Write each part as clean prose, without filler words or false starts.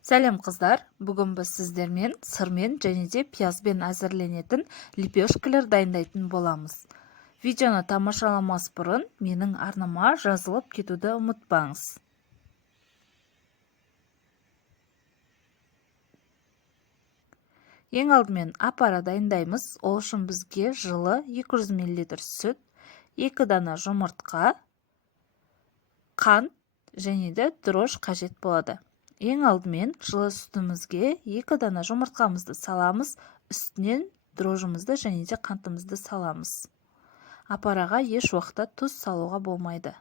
Сәлем қыздар, бүгін біз сіздермен сырмен және де пиязбен әзірленетін лепешкалар дайындайтын боламыз. Видеоны тамашаламас бұрын менің арнама жазылып кетуді ұмытпаңыз. Ең алдымен апара дайындаймыз. Ол үшін бізге жылы 200 мл сүт, 2 дана жұмыртқа, қант және де дрожж қажет болады. Ең алдымен жылы сүтімізге 2 дана жұмыртқамызды саламыз, үстінен дрожжымызды және де қантымызды саламыз. Апараға еш уақытта тұз салуға болмайды.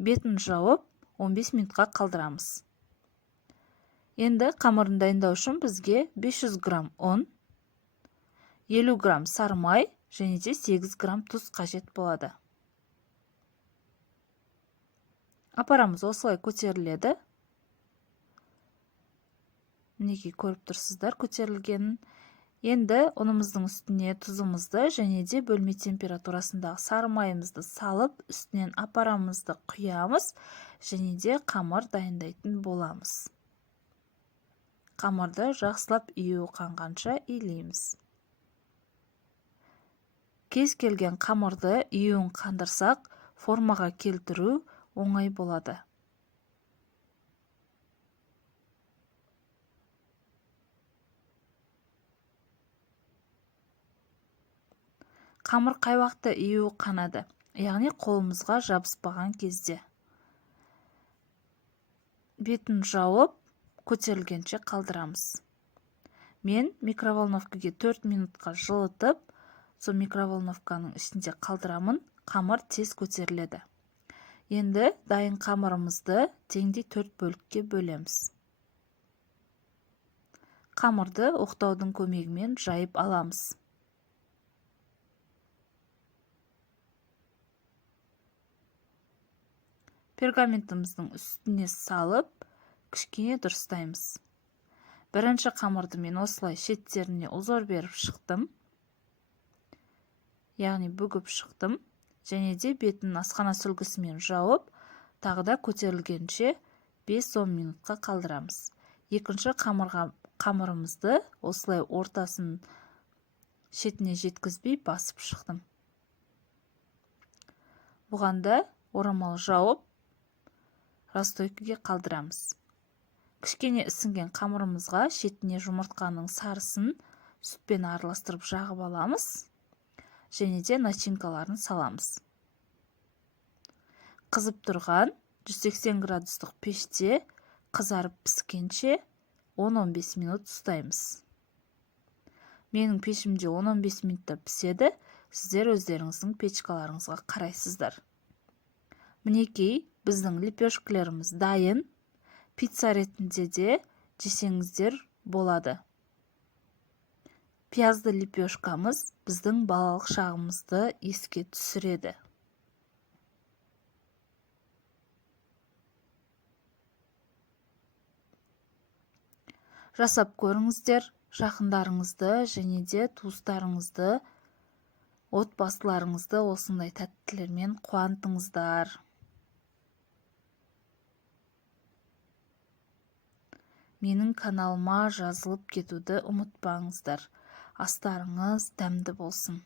Бетін жауып 15 минутқа қалдырамыз. Енді қамырын дайындау үшін бізге 500 грамм ұн, 50 грамм сары май және де 8 грамм тұз қажет болады. Апарамыз осылай көтеріледі. Мінекей көріп тұрсыздар көтерілгенін. Енді ұнымыздың үстіне тұзымызды және де бөлме температурасындағы сары майымызды салып, үстінен апарамызды құямыз және де қамыр дайындайтын боламыз. Қамырды жақсылап июі қанғанша илейміз. Кез келген қамырды июін қандырсақ, формаға келтіру оңай болады. Қамыр қай уақытта июі қанады, яғни қолымызға жабыспаған кезде. Бетін жауып, көтерілгенше қалдырамыз. Мен микроволновкаға 4 минутқа жылытып, сол микроволновканың ішінде қалдырамын, қамыр тез көтеріледі. Енді дайын қамырымызды теңдей 4 бөлікке бөлеміз. Қамырды оқтаудың көмегімен жайып аламыз. Пергаментіміздің үстіне салып, кішкене дұрыстаймыз. Бірінші қамырды мен осылай шеттеріне узор беріп шықтым. Яғни бүгіп шықтым. Және де бетін асқана сүлгісімен жауып, тағы да көтерілгенше 5-10 минутқа қалдырамыз. Екінші қамырымызды осылай ортасын шетіне жеткізбей басып шықтым. Бұғанда орамал жауып, расстойкаға қалдырамыз. Кішкене ісінген қамырымызға шетіне жұмыртқаның сарысын сүтпен араластырып жағып аламыз және де начинкаларын саламыз. Қызып тұрған 180 градустық пеште қызарып піскенше 10-15 минут ұстаймыз. Менің пешімде 10-15 минутта піседі, сіздер өздеріңіздің печкаларыңызға қарайсыздар. Мінекей, біздің лепешкаларымыз дайын. Пицца ретінде де жесеңіздер болады. Пиязды лепешкамыз біздің балалық шағымызды еске түсіреді. Жасап көріңіздер, жақындарыңызды және де туыстарыңызды, отбасыларыңызды осындай тәттілермен қуантыңыздар. Менің каналыма жазылып кетуді ұмытпаңыздар. Астарыңыз дәмді болсын.